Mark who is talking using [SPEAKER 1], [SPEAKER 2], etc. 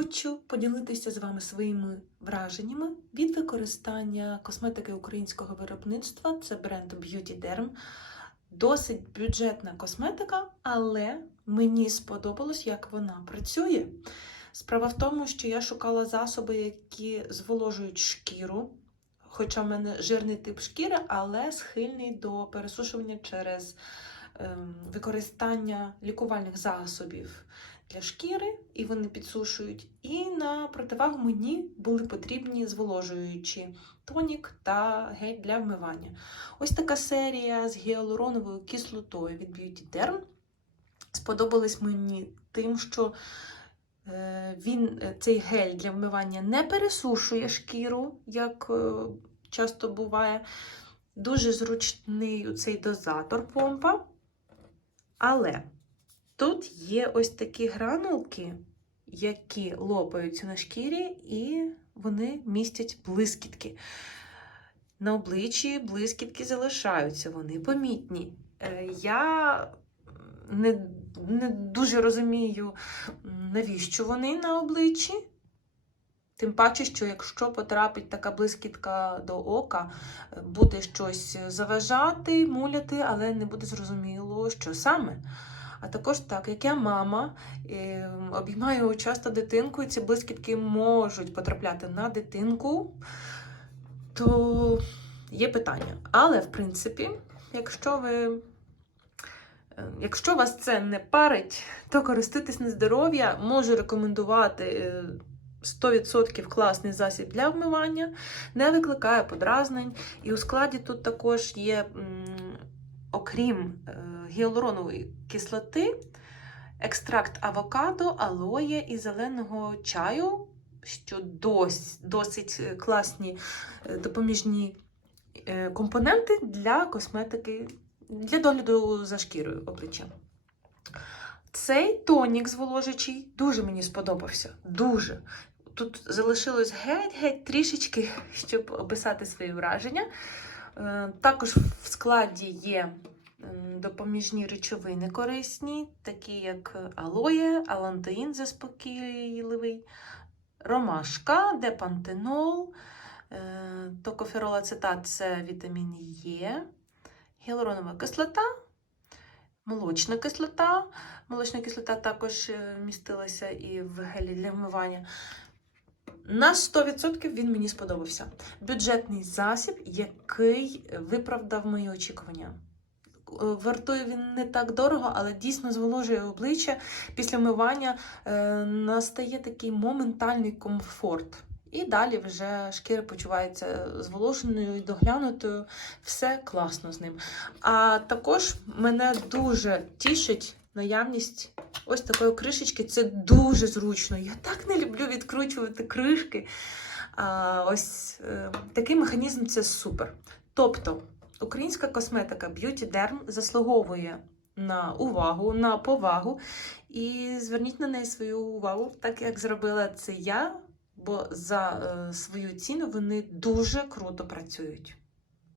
[SPEAKER 1] Хочу поділитися з вами своїми враженнями від використання косметики українського виробництва. Це бренд Beauty Derm. Досить бюджетна косметика, але мені сподобалось, як вона працює. Справа в тому, що я шукала засоби, які зволожують шкіру. Хоча в мене жирний тип шкіри, але схильний до пересушування через ем, використання лікувальних засобів для шкіри, і вони підсушують. І на противагу мені були потрібні зволожуючі тонік та гель для вмивання. Ось така серія з гіалуроновою кислотою від Beauty Derm. Сподобалась мені тим, що е, він, е, цей гель для вмивання не пересушує шкіру, як е, часто буває. Дуже зручний цей дозатор помпа. Але тут є ось такі гранулки, які лопаються на шкірі, і вони містять блискітки. На обличчі блискітки залишаються, вони помітні. Е, Я не, не дуже розумію, навіщо вони на обличчі. Тим паче, що якщо потрапить така блискітка до ока, буде щось заважати, муляти, але не буде зрозуміло, що саме. А також так, як я мама, е, обіймаю часто дитинку, і ці блискітки можуть потрапляти на дитинку, то є питання. Але, в принципі, якщо ви. е, Якщо вас це не парить, то користуйтесь на здоров'я. Можу рекомендувати е, 100% класний засіб для вмивання, не викликає подразнень. І у складі тут також є, окрім е, гіалуронової кислоти, екстракт авокадо, алоє і зеленого чаю, що дос, досить е, класні е, допоміжні компоненти для косметики, для догляду за шкірою обличчя. Цей тонік зволожичий дуже мені сподобався. Дуже. Тут залишилось геть-геть трішечки, щоб описати свої враження. Е, Також в складі є допоміжні речовини корисні, такі як алоє, алантеїн заспокійливий, ромашка, депантенол, е, токоферол це вітамін Е, гіалуронова кислота, молочна кислота. Молочна кислота також е, містилася і в гелі для вмивання. На 100% він мені сподобався. Бюджетний засіб, який виправдав мої очікування. Е, Вартує він не так дорого, але дійсно зволожує обличчя. Після вмивання е, настає такий моментальний комфорт. І далі вже шкіра почувається зволоженою і доглянутою. Все класно з ним. А також мене дуже тішить наявність ось такої кришечки. Це дуже зручно. Я так не люблю відкручувати кришки. А, ось е, такий механізм це супер. Тобто, українська косметика Beauty Derm заслуговує на увагу, на повагу. І зверніть на неї свою увагу, так як зробила це я, бо за е, свою ціну вони дуже круто працюють.